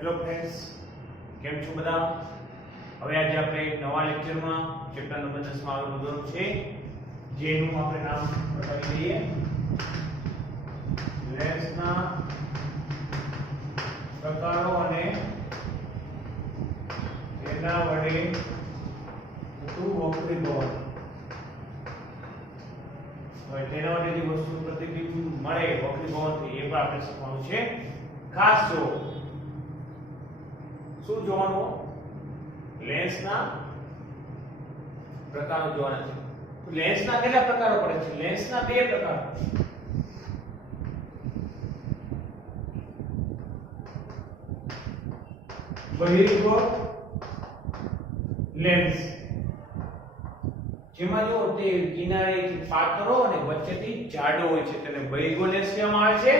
Hello friends, કેમ છો બધા? હવે આજે આપણે એક નવા લેક્ચરમાં ચેપ્ટર નંબર 10 માં આગળ વધવાનું છે, જેનું આપણે નામ બતાવી દઈએ લેન્સના પ્રકારો અને તેના વડે થતું વક્રીભવન. હવે તેના વડે જે વસ્તુ પ્રતિબિંબ મળે વક્રીભવનથી એ પણ આપણે શીખવાનું છે. ખાસ જો શું જોવાનું? લેન્સના પ્રકારો જોવાના છે. તો લેન્સના કેટલા પ્રકારો પડે છે? લેન્સના બે પ્રકાર. બહિર્ગોળ લેન્સ, જેમાં જો તે કિનારેથી પાતળો અને વચ્ચેથી જાડો હોય છે તેને બહિર્ગોળ લેન્સ કહેવામાં આવે છે.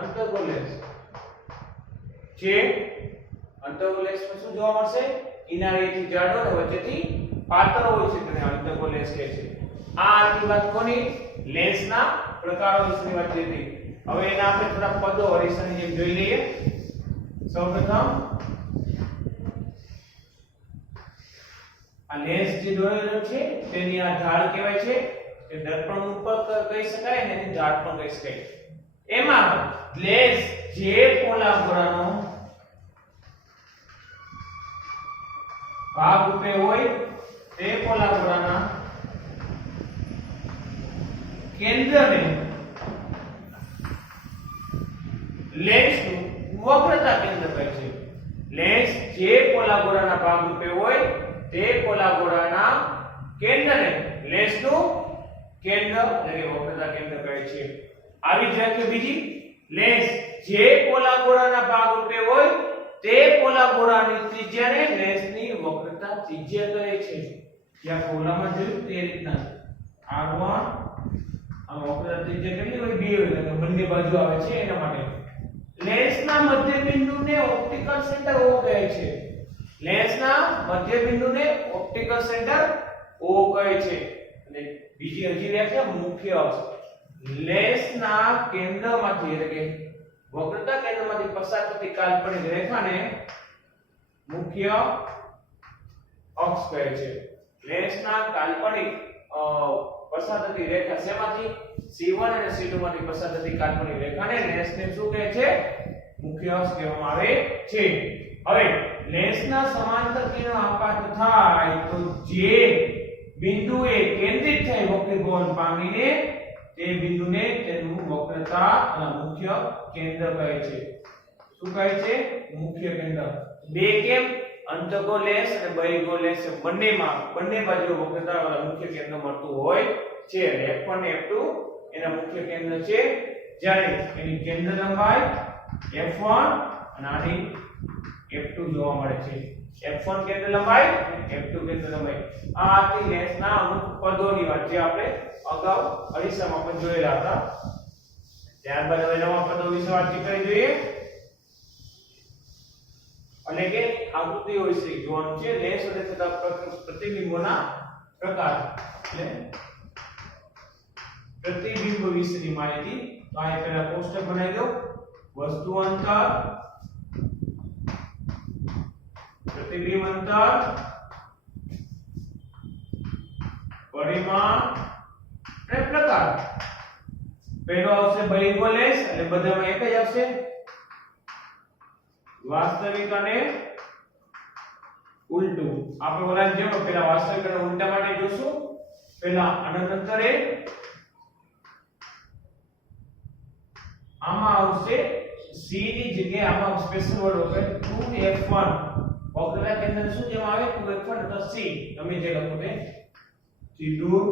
અંતર્ગોળ લેન્સ, જે અંતર્ગોળ લેન્સમાં શું જોવા મળશે? કિનારેથી જાડો અને વચ્ચેથી પાતળો હોય છે તેને અંતર્ગોળ લેન્સ કહે છે. આ આખી વાત કોની? લેન્સના પ્રકારો વિશેની વાત થઈ હતી. હવે એના આપણે થોડા પદો અરીસાની જેમ જોઈ લઈએ. સૌપ્રથમ આ લેન્સ જે દોરેલો છે તેની આ ઢાળ કહેવાય છે, કે દર્પણ ઉપર કહી શકાય અને એની ઢાળ પણ કહી શકાય. એમાં લેન્સ જે પોલા ગોળાનો ભાગ રૂપે હોય તે પોલા ગોળાના કેન્દ્રને લેન્સનું વક્રતા કેન્દ્ર કહે છે. લેન્સ જે પોલા ગોળાના ભાગ રૂપે હોય તે પોલા ગોળાના કેન્દ્રને લેન્સનું કેન્દ્ર એટલે વક્રતા કેન્દ્ર કહે છે. આવી જાય કે બીજી, લેન્સ જે પોલા ગોળાના ભાગ રૂપે હોય તે પોલા ગોળાની ત્રિજ્યાને લેન્સની વક્રતા ત્રિજ્યા કહે છે. જ્યાં પોલામાં જોયું તે રીતના R1 આ વક્રતા ત્રિજ્યા કેટલી હોય? 2 હોય, એટલે બંને બાજુ આવે છે એના માટે. લેન્સના મધ્ય બિંદુને ઓપ્ટિકલ સેન્ટર O કહે છે. લેન્સના મધ્ય બિંદુને ઓપ્ટિકલ સેન્ટર O કહે છે. અને બીજી હજી વ્યાખ્યા મુખ્ય અક્ષ. લેન્સના કેન્દ્રમાંથી એટલે કે વક્રતા કેન્દ્રમાંથી પસાર થતી કાલ્પનિક રેખાને મુખ્ય અક્ષ કહે છે. લેન્સના કાલ્પનિક પસાર થતી રેખા શેમાંથી? C1 અને C2 માંથી પસાર થતી કાલ્પનિક રેખાને લેન્સને શું કહે છે? મુખ્ય અક્ષ કહેવામાં આવે છે. હવે લેન્સના સમાંતર કિરણ આપાત થાય તો જે બિંદુએ કેન્દ્રિત થઈ વક્રીભવન પામીને તે બિંદુને તેનું વક્રતા અને મુખ્ય કેન્દ્ર કહે છે. શું કહે છે? મુખ્ય કેન્દ્ર. બે કેમ? અંતર્ગોળ લેન્સ અને બહિર્ગોળ લેન્સ બંનેમાં બંને બાજુ વક્રતા અને મુખ્ય કેન્દ્ર મળતું હોય છે. F1 અને F2 એના મુખ્ય કેન્દ્ર છે, જ્યારે એની કેન્દ્ર લંબાઈ F1 અને આની F2 જોવા મળે છે. F1 કેન્દ્ર લંબાઈ, F2 કેન્દ્ર લંબાઈ. આ આખી લેન્સના અમુક પદોની વાત જે આપણે અગાઉ અરીસામાં પણ જોયેલા હતા. ત્યારબાદ હવે નવા પદો વિશે વાત કરી જોઈએ. એટલે કે આકૃતિઓ વિશે જોવાનું છે. લેન્સ વડે થતા પ્રતિબિંબોના પ્રકાર એટલે પ્રતિબિંબ વિશેની માહિતી. તો આ પહેલા કોષ્ટક બનાવી દો. વસ્તુ અંતર, પ્રતિબિંબ અંતર, પરિમાણ અને પ્રકાર. પહેલો આવશે બહિર્ગોળ લેન્સ, એટલે બધામાં એક જ આવશે. વાસ્તવિક અને ઉલટું. આપણે ઓલા જેમ પહેલા વાસ્તવિક અને ઉલટા માટે જોશું. પહેલા અનંત અંતરે આમાં આવશે C ની જગ્યાએ આમાં સ્પેશિયલ વર્ડ હોય 2f1. વક્રતા કેન્દ્ર શું જેમ આવે? 2f1 અથવા C તમે જે લખો તે સીધું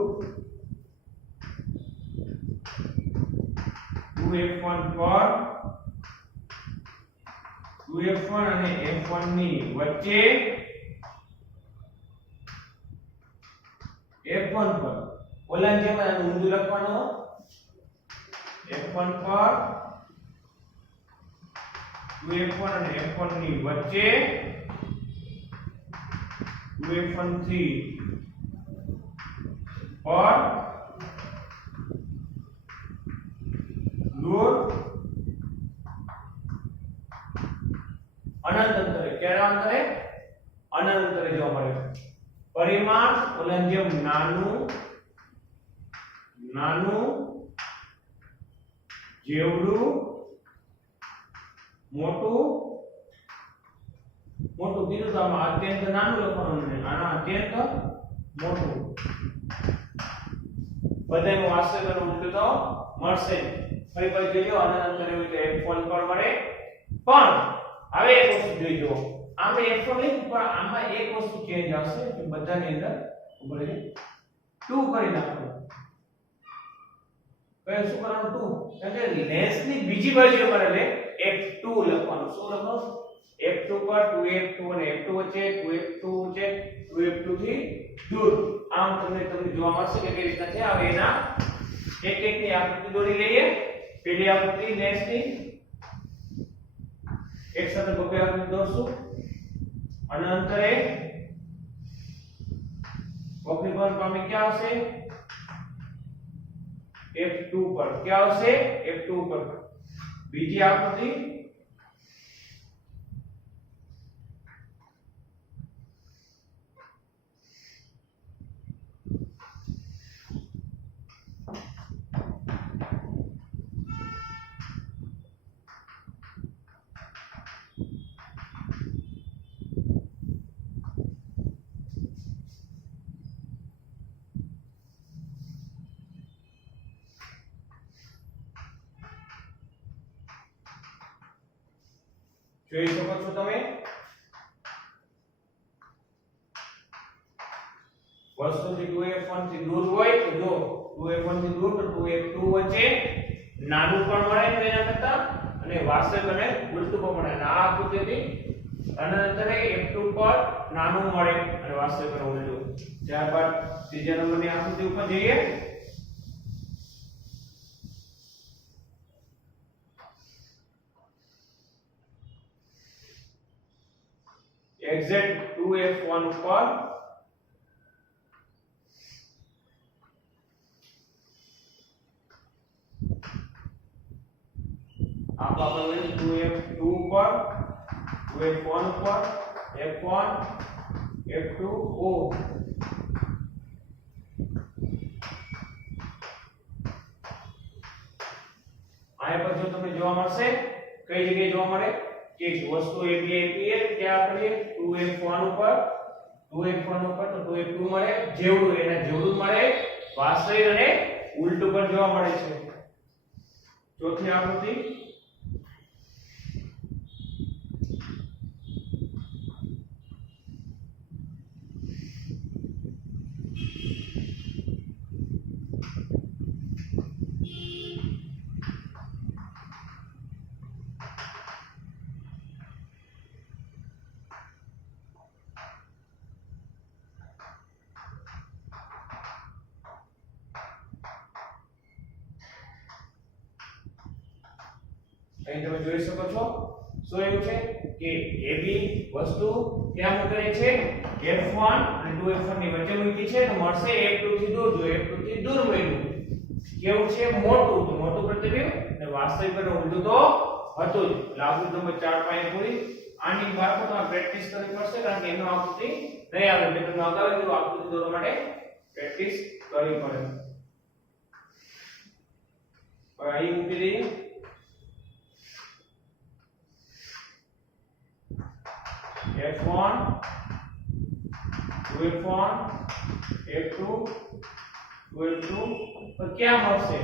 2f1 પર 2f1 અને f1 ની વચ્ચે f1 પર ઓલા જેમ ઊંધું લખવાનું f1 પર 2f1 અને f1 ની વચ્ચે 2f1 થી પર દૂર અનંત અંતરે કેટલા અંતરે અનંત અંતરે જોવા મળે પરિમાણ ઓલા જેમ નાનું નાનું જેવડું મોટું મોટું કીધું તો આમાં અત્યંત નાનું લખવાનું નહીં આના અત્યંત મોટું બધાયનું વાસ્તવિક ઉલટું તો મળશે ફરી ફરી જોજો અનંત અંતરે હોય તો f1 પર મળે પણ હવે એક વસ્તુ જોઈજો આમાં f1 નહીં પણ આમાં એક વસ્તુ ચેન્જ આવશે કે બધાની અંદર ઉપર 2 કરી નાખવાનું કઈ શું કરવાનું 2 કારણ કે લેન્સ ની બીજી બાજુએ મારે લે f2 લખવાનું શું લખવાનું f2 પર 2f2 અને f2 વચ્ચે 2f2 છે 2f2 થી દૂર આમ તમને જોવા મળશે કે કઈ રીતના છે હવે એના એક એક ની આકૃતિ દોરી લઈએ પહેલી આકૃતિ લેન્સ ની એક સાથે બબે આકૃતિ દોરશું અને અંતરે વક્રીકરણ પામી ક્યાં આવશે f2 પર क्या આવશે f2 પર બીજી આકૃતિ જોઈ શકો છો તમે વસ્તુથી 2f1 થી દૂર હોય તો જો 2f1 થી દૂર તો 2f2 વચ્ચે નાનું પણ મળે તો એના કરતા અને વાસ્તવિક અને ઉલટું પણ મળે અને આ આકૃતિથી અનંતરે f2 પર નાનું મળે અને વાસ્તવિક અને ઉલટું ત્યારબાદ ત્રીજા નંબરની આકૃતિ ઉપર જઈએ એક્ઝેક્ટ 2f1 ઉપર आप આપણે 2f2 ઉપર 2f1 ઉપર f1 f2 o આયા પર જો તમને જોવા મળશે કઈ જગ્યાએ જોવા મળે કે વસ્તુ ab આપીએ ત્યાં આપણે 2f1 ઉપર 2f1 ઉપર તો 2f2 મળે જેવડું એના જેવડું મળે વાસ્તવિક અને ઉલટું પણ જોવા મળે છે ચોથી આકૃતિ અહીં તમે જોઈ શકો છો શું એવું છે કે AB વસ્તુ ક્યાં મૂકેલી છે F1 અને 2F1 ની વચ્ચે મૂકી છે તો મળશે F2 થી દૂર જો F2 થી દૂર મૂક્યું કેવું છે મોટું તો મોટું પ્રતિબિંબ અને વાસ્તવિક અને ઉલટું તો હતું જ લાગુ નંબર 4 5 પૂરી આની બાબતમાં પ્રેક્ટિસ કરવી પડશે કારણ કે એનો આકૃતિ નહીં આવે મેં તમને અગાઉ કીધું આકૃતિ દોરવા માટે પ્રેક્ટિસ કરવી પડે હવે અહીં મૂકી દઈએ F1 2F1 F2 2F2 તો क्या મળશે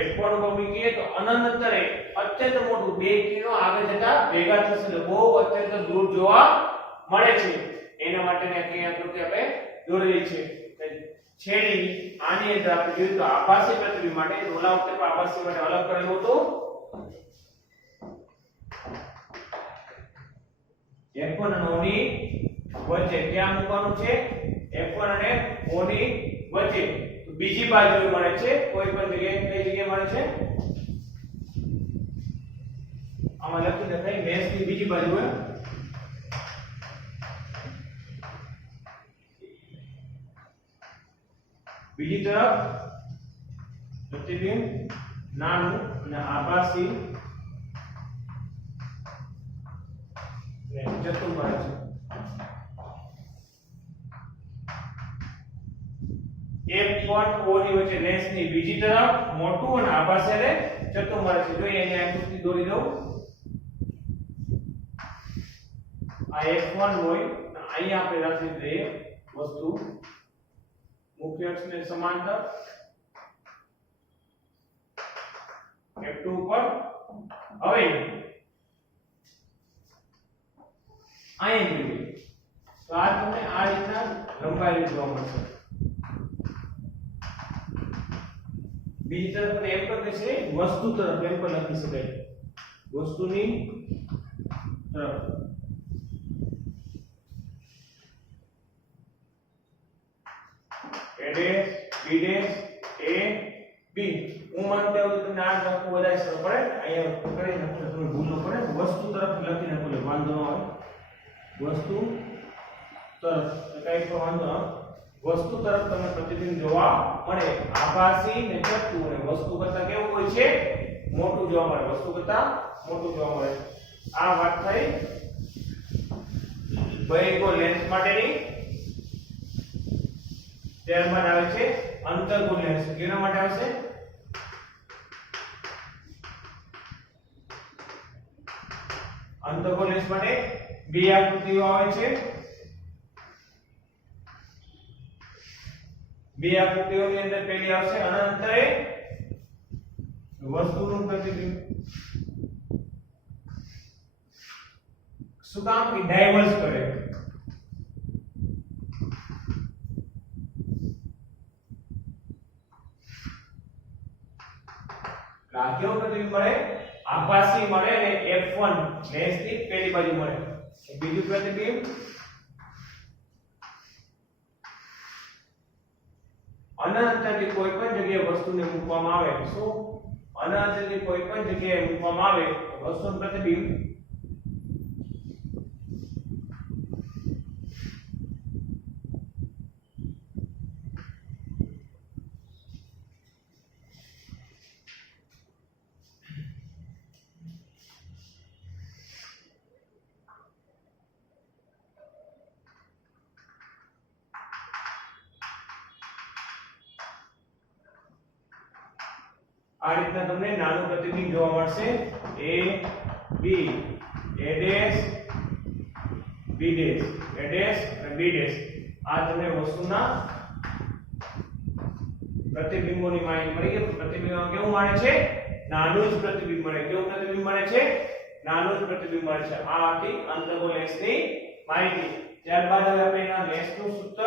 F1 ઉપર મૂકીએ તો અનંત અંતરે અત્યંત મોટું બે કિરણો આગળ જતા ભેગા થશે એટલે બહુ અત્યંત દૂર જોવા મળે છે એના માટેની આખી આકૃતિ આપણે દોરેલી છે છેડી આની અંદર આપણે જોયું તો આભાસી પ્રતિબિંબ માટે ઓલા વખતે પણ આભાસી માટે અલગ કરેલું હતું F1 અને O ની વચ્ચે ક્યાં મૂકવાનું છે F1 અને O ની વચ્ચે તો બીજી બાજુએ મળે છે કોઈ પણ જગ્યાએ કઈ જગ્યાએ મળે છે આમાં લખી દેખાય મેશ ની બીજી બાજુએ બીજી તરફ પ્રતિબિંબ નાનું અને આભાસી ને ચતુર્ભુજ છે એક પણ O ની વચ્ચે લેન્સની બીજી તરફ મોટું અને આભાસી એટલે ચતુર્ભુજ છે. જોઈએ અહીંયા આકૃતિ દોરી દઉં. આ F1 હોય અહીંયા આપણે રાખી દઈએ વસ્તુ મુખ્ય અક્ષને સમાંતર F2 ઉપર. હવે અહીંયા જોઈએ તો આ તમને આ રીતના લંબાઈ જોવા મળશે. બીજી તરફ એમ પર કહેશે વસ્તુ તરફ એમ પર લખી શકાય વસ્તુની તરફ. A dash B dash A B હું માનતો હોઉં તો તમને આ લખવું વધારે સરળ પડે. અહીંયા કરી નાખો તમે ભૂલ ન પડે. વસ્તુ તરફ લખી નાખો એટલે વાંધો ન આવે. વસ્તુ તરફ કઈ પણ વાંધો ન આવે. વસ્તુ તરફ તમને પ્રતિબિંબ જોવા મળે. આભાસી ને ચપટું અને વસ્તુ કરતા કેવું હોય છે મોટું જોવા મળે. વસ્તુ કરતા મોટું જોવા મળે. આ વાત થઈ બહિર્ગો લેન્સ માટેની. ત્યારબાદ આવે છે અંતર્ગો લેન્સ. કેના માટે આવશે? અંતર્ગો લેન્સ માટે બે આકૃતિઓ આવે છે. બે આકૃતિઓની અંદર પહેલી આવશે અનંતરે વસ્તુનું પ્રતિબિંબ. શું કામ? કે ડાયવર્સ કરે. કેવું પ્રતિબિંબ મળે? આભાસી મળે અને F1 લેન્સની પેલી બાજુ મળે. બીજું પ્રતિબિંબ અનંતથી કોઈ પણ જગ્યાએ વસ્તુને મૂકવામાં આવે. શું? અનંતથી કોઈ પણ જગ્યાએ મૂકવામાં આવે વસ્તુનું પ્રતિબિંબ આ રીતના તમને નાનું પ્રતિબિંબ જોવા મળશે. A B A dash B dash A dash અને B dash. આ તમને વસ્તુના પ્રતિબિંબોની માહિતી મળી ગઈ. પ્રતિબિંબ કેવું મળે છે? નાનું જ પ્રતિબિંબ મળે. કેવું પ્રતિબિંબ મળે છે? નાનું જ પ્રતિબિંબ મળે છે. આ હતી અંતર્ગો લેન્સની માહિતી. ત્યારબાદ હવે આપણે એના લેન્સનું સૂત્ર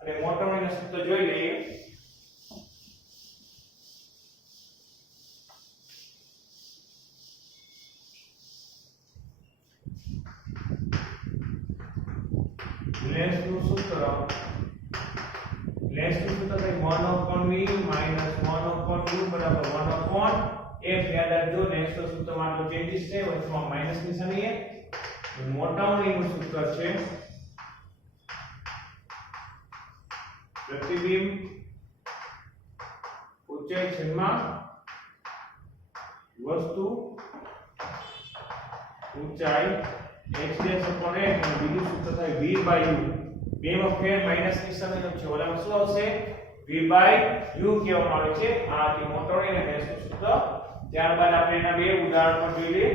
અને મોટરનું સૂત્ર જોઈ લઈએ. લેન્સનું સૂત્ર થાય 1/v - 1/u બરાબર 1/f. યાદ રાખજો લેન્સનું સૂત્રમાં આટલો ચેન્જીસ છે. વચમાં માઈનસ નિશાની છે. મોટાઉણીનું સૂત્ર છે પ્રતિબિંબ ઊંચાઈ છેદમાં વસ્તુ ઊંચાઈ x dash upon a. અને બીજું સૂત્ર થાય v/u. બેમાં ફેર માઈનસ નિશાનીનો છે. ઓલામાં શું આવશે? v/u કહેવામાં આવે છે. આ હતી મોટોરી અને લેન્સનું સૂત્ર. ત્યારબાદ આપણે એના બે ઉદાહરણ પણ જોઈ લઈએ.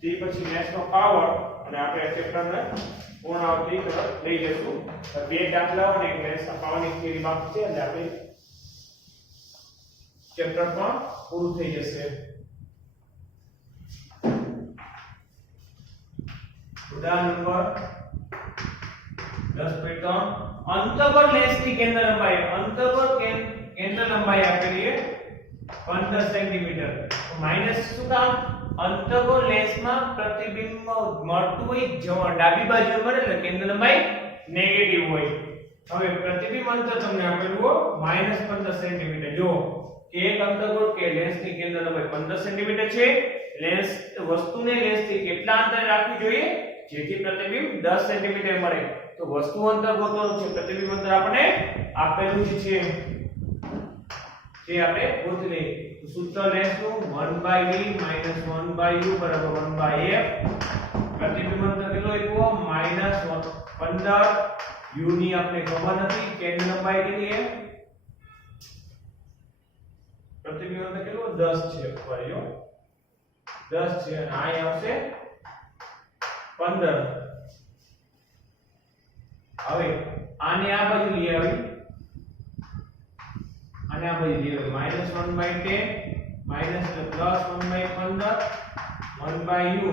તે પછી લેન્સનો પાવર અને આપણે ચેપ્ટરને પૂર્ણાવતિ તરફ લઈ જઈશું. બે દાખલાઓ અને એક લેન્સના પાવરની થિયરી બાકી છે એટલે આપણે ચેપ્ટર પણ પૂરું થઈ જશે. ઉદાહરણ નંબર 10.3 અંતર્ગત લેન્સની કેન્દ્ર લંબાઈ. અંતર્ગત કેન્દ્ર લંબાઈ આપેલી છે 15 સેન્ટીમીટર. માઈનસ શું કામ? અંતર્ગત લેન્સમાં પ્રતિબિંબ મળતું હોય ડાબી બાજુએ મળે એટલે કેન્દ્ર લંબાઈ નેગેટિવ હોય. હવે પ્રતિબિંબ અંતર તમને આપેલું હોય -15 સેન્ટીમીટર. જો એક અંતર્ગત કે લેન્સની કેન્દ્ર લંબાઈ 15 સેન્ટીમીટર છે. લેન્સ વસ્તુને લેન્સથી કેટલા અંતરે રાખવી જોઈએ જેથી પ્રતિબિંબ 10 સેન્ટીમીટર મળે? તો વસ્તુ અંતર ગોતવાનું છે. પ્રતિબિંબ અંતર આપણે આપેલું જ છે. જે આપણે ગોતી લઈએ તો સૂત્ર લેશું 1/v - 1/u બરાબર 1/f પ્રતિબિંબ અંતર કેટલો આપ્યો -15 u ની આપણે ખબર નથી કેન્દ્ર લંબાઈ કેટલી છે પ્રતિબિંબ અંતર કેટલું 10 છે ભાઈઓ 10 છે અને આ આવશે 15 હવે આને આ બાજુ લઈ આવી અને આ બાજુ લઈ આવી -1/10 માઈનસ એટલે પ્લસ 1/15 1/u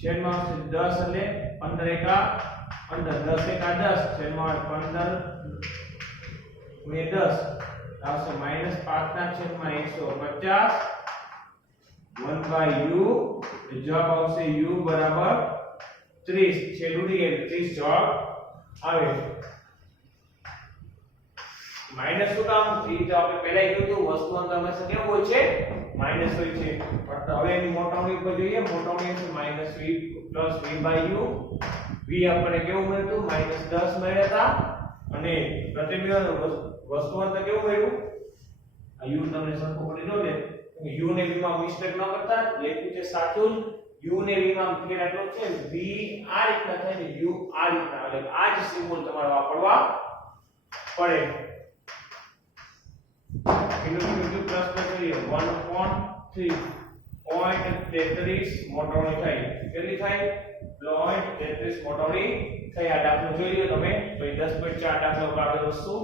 છેદમાં આવશે 10 એટલે 15 એકા 15 10 એકા 10 છેદમાં 15 ગુણ્યા 10 આવશે -5 ના છેદમાં 150 1/u જવાબ આવશે u બરાબર 30 છેદ ઉડી ગયો 30 જવાબ આવે માઈનસ શું કામ એ તો આપણે પહેલા કીધું વસ્તુ અંદર હંમેશા કેવું હોય છે માઈનસ હોય છે પણ હવે એની મોટાવણી ઉપર જોઈએ મોટાવણી છે -v + v/u v આપણે કેવું મળ્યું -10 મળ્યા હતા અને પ્રતિબિંબ વસ્તુ અંદર કેવું મળ્યું આ u તમને સરખું કરી દો ને u ને v માં મિસ્ટેક ન કરતા લેખું છે સાચું u ને v માં ફેર આટલો છે v આ રીતના થાય ને u આ રીતના એટલે આ જ સિમ્બોલ તમારે વાપરવા પડે પ્લસ કરીએ 1/3.33 મોટોની થાય કેટલી થાય 0.33 મોટોની થઈ આ દાખલો જોઈ લો તમે તો એ 10.4 દાખલો પર આવેલ વસ્તુ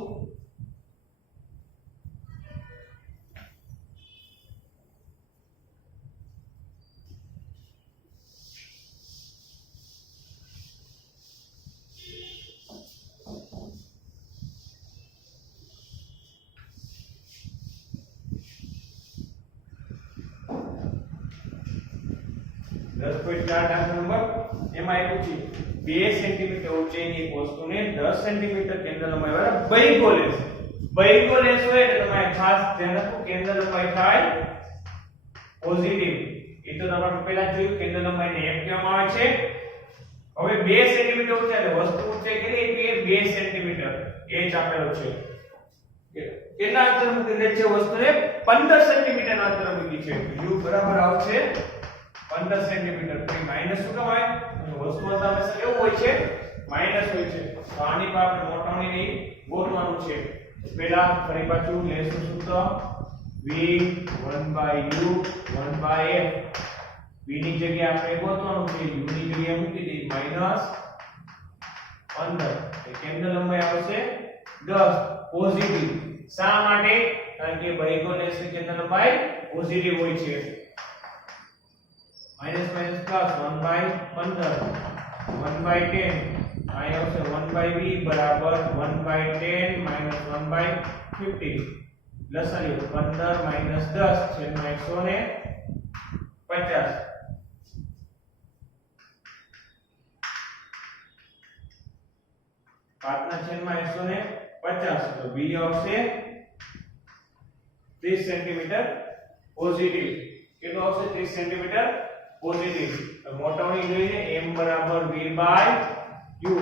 દાખલા નંબર એમાં આપ્યું છે 2 સેન્ટીમીટર ઊંચાઈની એક વસ્તુને 10 સેન્ટીમીટર કેન્દ્ર લંબાઈ વાળા બૈગો લેશે હોય એટલે તમારે ખાસ ધ્યાન રાખવું કેન્દ્ર લંબાઈ થાય પોઝિટિવ એ તો આપણે પહેલા જોયું કેન્દ્ર લંબાઈને f કહેવામાં આવે છે હવે 2 સેન્ટીમીટર ઊંચાઈ એટલે વસ્તુ ઊંચાઈ કેટલી છે 2 સેન્ટીમીટર એ જ આપેલો છે કેટલા અંતર મૂકી છે વસ્તુને 15 સેન્ટીમીટર ના અંતર મૂકી છે u બરાબર આવશે 15 સેન્ટીમીટર તો માઈનસ શું કહેવાય વસ્તુ અંતર હંમેશા કેવું હોય છે માઈનસ હોય છે તો આની પર આપણે મોટાની નહીં ગોતવાનું છે પહેલા ફરી પાછું લેશું સૂત્ર v 1/u 1/f v ની જગ્યાએ આપણે ગોતવાનું છે u ની જગ્યાએ મૂકી દઈએ -15 એ કેન્દ્ર લંબાઈ આવશે 10 પોઝિટિવ શા માટે કારણ કે બૈગો લેશે કેન્દ્ર લંબાઈ પોઝિટિવ હોય છે minus minus plus 1/15 1/10 અહીં આવશે 1/v બરાબર 1/10 minus 1/50 લસાઅ 15 minus 10 છેદમાં 150 5 ના છેદમાં 150 તો v આવશે 30 સેન્ટીમીટર પોઝિટિવ કેટલો આવશે 30 સેન્ટીમીટર પોઝિટિવ મોટાની જોઈએ m બરાબર v/u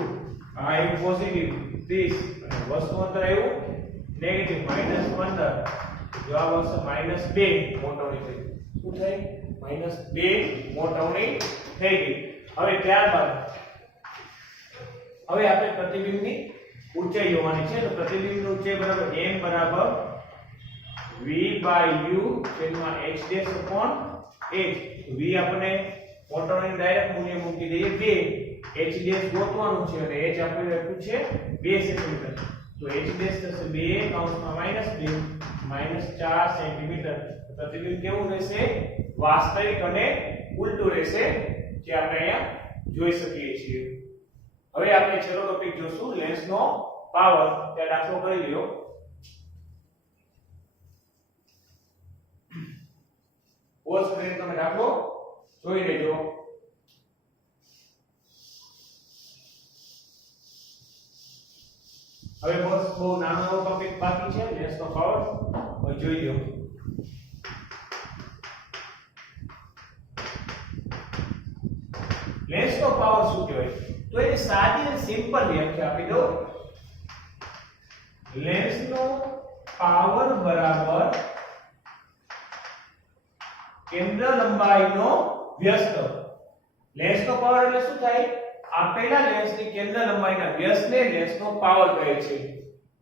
આ એક પોઝિટિવ 30 અને વસ્તુ અંતર આવ્યું નેગેટિવ -15 જવાબ આવશે -2 મોટાની થઈ શું થઈ -2 મોટાની થઈ ગઈ હવે ત્યારબાદ હવે આપણે પ્રતિબિંબની ઊંચાઈ જોવાની છે તો પ્રતિબિંબની ઊંચાઈ બરાબર m બરાબર v/u છેદમાં h dash upon h v આપણે મોટાની ડાયરેક્ટ મૂલ્ય મૂકી દઈએ 2 h dash ગોતવાનું છે અને h આપણે લખ્યું છે 2 સેન્ટીમીટર તો h dash થશે 2 કૌંસમાં -2 -4 સેન્ટીમીટર પ્રતિબિંબ કેવું રહેશે વાસ્તવિક અને ઉલટું રહેશે જે આપણે અહીંયા જોઈ શકીએ છીએ હવે આપણે છેલ્લો ટોપિક જોશું લેન્સનો પાવર તે દાખલો કરી લ્યો પોઝ કરીને તમે દાખલો જોઈ લેજો હવે બહુ નાનો ટોપિક બાકી છે લેન્સનો પાવર હવે જોઈ લો લેન્સનો પાવર શું કહેવાય તો એ સાદી અને સિમ્પલ વ્યાખ્યા આપી દો લેન્સનો પાવર બરાબર કેન્દ્ર લંબાઈનો વ્યસ્ત. લેન્સનો પાવર એટલે શું થાય? આપેલા લેન્સની કેન્દ્ર લંબાઈના વ્યસ્તને લેન્સનો પાવર કહે છે.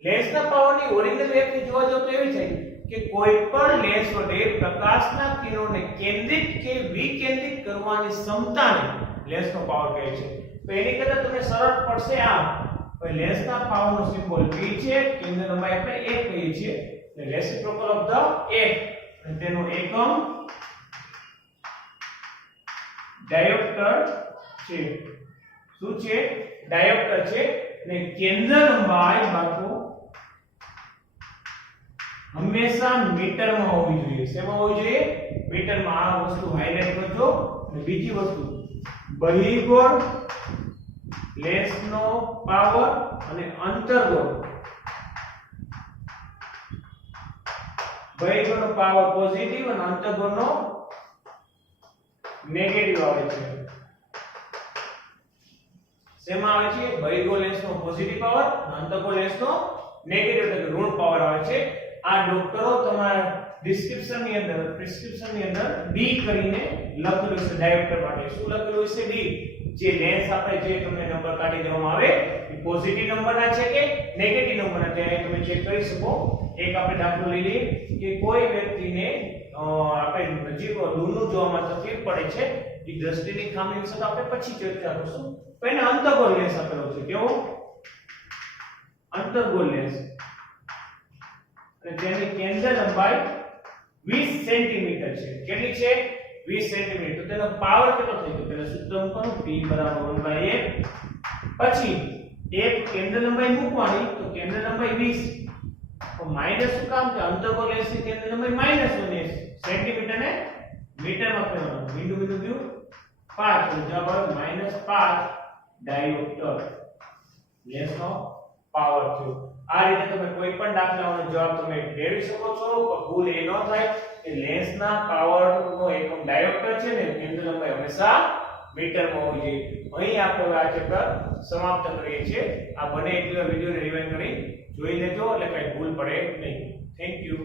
લેન્સના પાવરની ઓરિજિનલ વ્યાખ્યા જોવા જાવ તો એવી થાય કે કોઈ પણ લેન્સ વડે પ્રકાશના કિરણોને કેન્દ્રિત કે વિકેન્દ્રિત કરવાની ક્ષમતાને લેન્સનો પાવર કહે છે. તો એની કરતા તમને સરળ પડશે આ. લેન્સના પાવરનો સિમ્બોલ P છે, કેન્દ્ર લંબાઈ આપણે 1 કહીએ છીએ. એટલે રેસિપ્રોકલ ઓફ ધ 1 અને તેનો એકમ ડાયોપ્ટર છે. શું છે? ડાયોપ્ટર છે. અને કેન્દ્ર લંબાઈ બાળકો હંમેશા મીટરમાં હોવી જોઈએ. શેમાં હોવી જોઈએ? મીટરમાં. આ વસ્તુ હાઇલાઇટ કરજો. અને બીજી વસ્તુ બહિર્ગોળ લેન્સનો પાવર અને અંતર્ગોળ. બહિર્ગોળનો પાવર પોઝિટિવ અને અંતર્ગોળનો નેગેટિવ આવે છે. શેમાં આવે છે? બહિર્ગોળ લેન્સનો પોઝિટિવ પાવર અને અંતર્ગોળ લેન્સનો નેગેટિવ એટલે કે ઋણ પાવર આવે છે. આ ડોક્ટરો તમારા ડિસ્ક્રિપ્શન ની અંદર પ્રિસ્ક્રિપ્શન ની અંદર ડી કરીને લખેલું છે ડાયોપ્ટર માટે. શું લખેલું છે? ડી. જે લેન્સ આપણે જે તમને નંબર કાઢી દેવામાં આવે એ પોઝિટિવ નંબરના છે કે નેગેટિવ નંબરના છે તમે ચેક કરી શકો. એક આપણે દાખલો લઈ લઈએ કે કોઈ વ્યક્તિને આપણે નજીક દૂરનું જોવામાં તકલીફ પડે છે. એ દ્રષ્ટિની ખામી વિશે આપણે પછી ચર્ચા કરીશું. તો એને અંતર્ગોળ લેન્સ આપેલો છે. કેવો? અંતર્ગોળ લેન્સ. અને તેની કેન્દ્ર લંબાઈ 20 સેન્ટીમીટર છે. કેટલી છે? 20 સેન્ટીમીટર. તો તેનો પાવર કેટલો થઈ ગયો? તેનો સૂત્ર મૂકવાનું P બરાબર 1/a. પછી એક કેન્દ્ર લંબાઈ મૂકવાની તો કેન્દ્ર લંબાઈ 20. તો માઈનસ શું કામ? કે અંતર્ગોળ લેન્સની કેન્દ્ર લંબાઈ -19 સેન્ટીમીટર ને મીટરમાં ફેરવવાનું. બિંદુ બિંદુ ગયું 5. તો જવાબ આવે -5 ડાયોપ્ટર. લેન્સનો પાવર થયો. આ રીતે તમે કોઈ પણ દાખલાનો જવાબ તમે મેળવી શકો છો. પણ ભૂલ એ ન થાય કે લેન્સના પાવરનો એકમ ડાયોપ્ટર છે ને કેન્દ્ર લંબાઈ હંમેશા મીટરમાં હોવી જોઈએ. અહીં આપણે આ ચેપ્ટર સમાપ્ત કરીએ છીએ. આ બને એટલી વિડિયોને રિવાઇન્ડ કરી જોઈ લેજો એટલે કઈ ભૂલ પડે નહીં. Thank you.